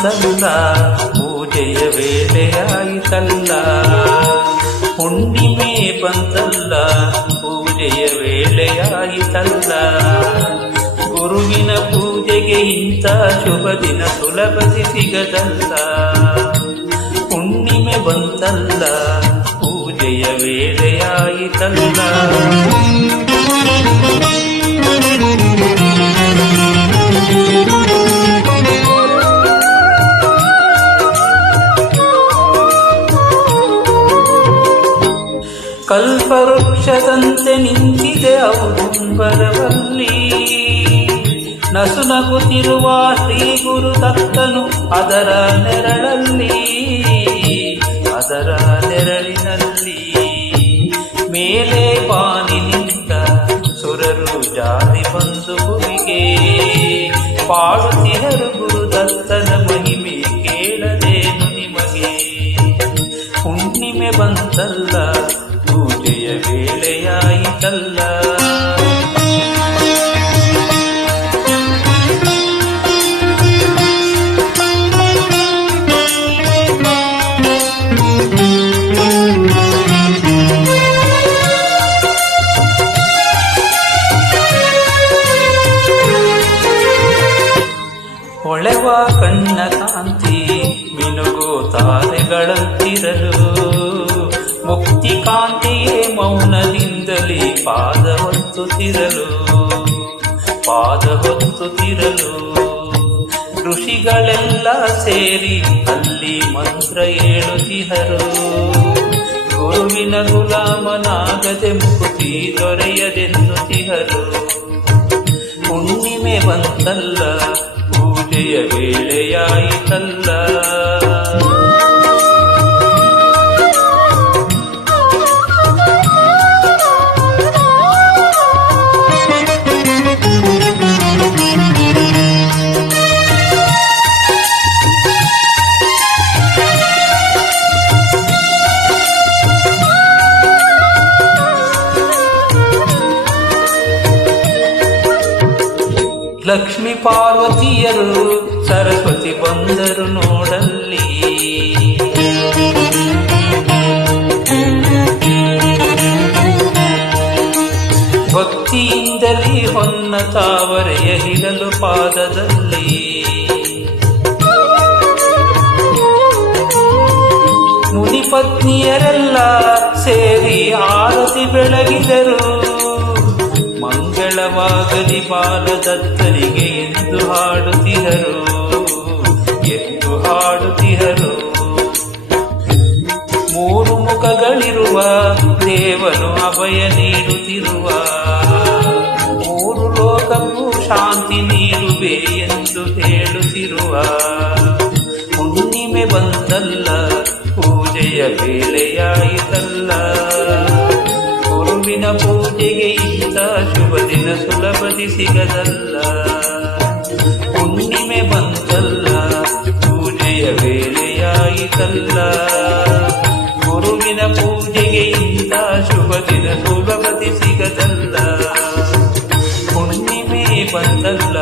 ಬಂತಲ್ಲ, ಪೂಜೆಯ ವೇಳೆಯಾಯಿತಲ್ಲ. ಹುಣ್ಣಿಮೆ ಬಂತಲ್ಲ, ಪೂಜೆಯ ವೇಳೆಯಾಯಿತಲ್ಲ. ಗುರುವಿನ ಪೂಜೆಗೆ ಇಂಥ ಶುಭ ದಿನ ಸುಲಭದಿ ಸಿಗದಲ್ಲ. ಹುಣ್ಣಿಮೆ ಬಂತಲ್ಲ, ಪೂಜೆಯ ವೇಳೆಯಾಯಿತಲ್ಲ. ಕಲ್ಪವೃಕ್ಷದಂತೆ ನಿಂತಿದೆ ಔದುಂಬರವಲ್ಲಿ. ನಸುನಗುತ್ತಿರುವ ಶ್ರೀ ಗುರು ದತ್ತನು ಅದರ ನೆರಳಲ್ಲಿ, ಅದರ ನೆರಳಿನಲ್ಲಿ. ಮೇಲೆ ಬಾನಿನಿಂದ ಸುರರು ಜಾರಿ ಬಂದು ಭುವಿಗೆ ಪಾಡುತ್ತಿಹರು ಗುರು ದತ್ತನ ಮಹಿಮೆ ಕೇಳದೇನು ನಿಮಗೆ. ಹುಣ್ಣಿಮೆ ಬಂತಲ್ಲ, ಪೂಜೆಯ ವೇಳೆಯಾಯಿತಲ್ಲ. ಹೊಳೆವ ಕಣ್ಣ ಕಾಂತಿ ಮಿನುಗೋ ತಾರೆಗಳಂತಿರಲು, ಮುಕ್ತಿ ಕಾಂತಿಯೇ ಮೌನದಿಂದಲೇ ಪಾದ ಹೊತ್ತುತ್ತಿರಲು, ಪಾದ ಹೊತ್ತುತ್ತಿರಲು. ಋಷಿಗಳೆಲ್ಲ ಸೇರಿ ಅಲ್ಲಿ ಮಂತ್ರ ಹೇಳುತ್ತಿಹರು. ಗುರುವಿನ ಗುಲಾಮನಾಗದೆ ಮುಕ್ತಿ ದೊರೆಯದೆನ್ನುತ್ತಿಹರು. ಹುಣ್ಣಿಮೆ ಬಂತಲ್ಲ, ಪೂಜೆಯ ವೇಳೆಯಾಯಿತಲ್ಲ. ಲಕ್ಷ್ಮೀ ಪಾರ್ವತಿಯರು ಸರಸ್ವತಿ ಬಂದರು ನೋಡಲ್ಲಿ. ಭಕ್ತಿಯಿಂದಲೇ ಹೊನ್ನ ತಾವರೆಯ ಹಿಡಲು ಪಾದದಲ್ಲಿ. ಮುನಿ ಪತ್ನಿಯರೆಲ್ಲ ಸೇರಿ ಆರತಿ ಬೆಳಗಿದರು. ಮಂಗಳವಾಗಲಿ ಬಾಲದತ್ತನಿಗೆ ಎಂದು ಹಾಡುತ್ತಿಹರು, ಎಂದು ಹಾಡುತ್ತಿಹರು. ಮೂರು ಮುಖಗಳಿರುವ ದೇವನು ಅಭಯ ನೀಡುತ್ತಿರುವ, ಮೂರು ಲೋಕಕ್ಕೂ ಶಾಂತಿ ನೀಡುವೆ ಎಂದು ಹೇಳುತ್ತಿರುವ. ಹುಣ್ಣಿಮೆ ಬಂತಲ್ಲ, ಪೂಜೆಯ ವೇಳೆಯಾಯಿತಲ್ಲ. ಗುರುವಿನ ಪೂಜೆಗೆ ಇಂಥ ಶುಭ ದಿನ ಸುಲಭದಿ ಸಿಗದಲ್ಲ. ಹುಣ್ಣಿಮೆ ಬಂತಲ್ಲ, ಪೂಜೆಯ ವೇಳೆಯಾಯಿತಲ್ಲ. ಗುರುವಿನ ಪೂಜೆಗೆ ಇಂಥ ಶುಭ ದಿನ ಸುಲಭದಿ ಸಿಗದಲ್ಲ. ಹುಣ್ಣಿಮೆ ಬಂತಲ್ಲ.